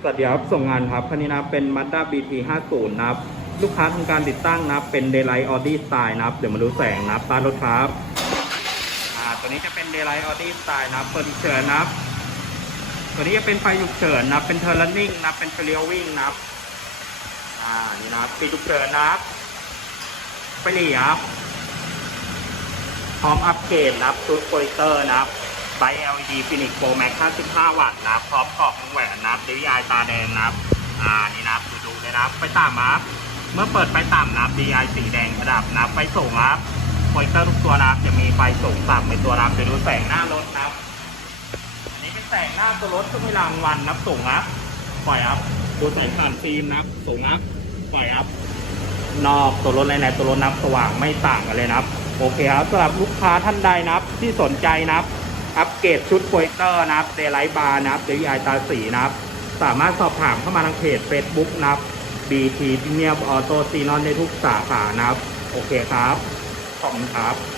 สวัสดีครับ ส่งงานครับคันนี้นับเป็น Mazda BT 50 นะครับ ลูกค้าทำการติดตั้งนับเป็น Daylight Audi Style นะครับ เดี๋ยวมาดูแสงนะครับตารถครับอ่าตัวนี้จะเป็น Daylight Audi Style นะครับเปิดฉุกเฉินนะครับ ตัวนี้จะเป็นไฟฉุกเฉินนับเป็น Turn Running นะครับเป็นเ e ลียววิ่งนะครับอ่านี่นะครับปีฉุกเฉินนะครับไปหลีครับพร้อมอัปเกรดนะครับชุดโปรเจคเตอร์นะครับ ไบ LED Phoenix Pro Max 55 วัตต์นับพร้อมกรอบวงแหวนนะครับ DVI ตาแดงนับอ่านี่นับดูดูเลยนะไฟต่ำนับเมื่อเปิดไฟต่ำนับ di สีแดงประดับนับไฟสูงนับโปรเจคเตอร์ทุกตัวนับจะมีไฟสูงต่ำในตัวนะครับเดี๋ยวดูแสงหน้ารถนับอันนี้เป็นแสงหน้าตัวรถช่วงเวลางวันนับสูงนับปล่อยครับดูแสงผ่านฟิล์มนับสูงครับปล่อยครับนอกตัวรถในๆตัวรถนับสว่างไม่ต่างกันเลยนะครับ โอเคครับสำหรับลูกค้าท่านใดนะครับที่สนใจนะครับ อัปเกรดชุดโปรเจคเตอร์นะครับเดลไลท์บาร์นะครับเดลไอตาสีนะครับ สามารถสอบถามเข้ามาทางเพจ Facebook นะครับ BT Premium Auto Xenon ในทุกสาขานะครับ โอเคครับ ขอบคุณครับ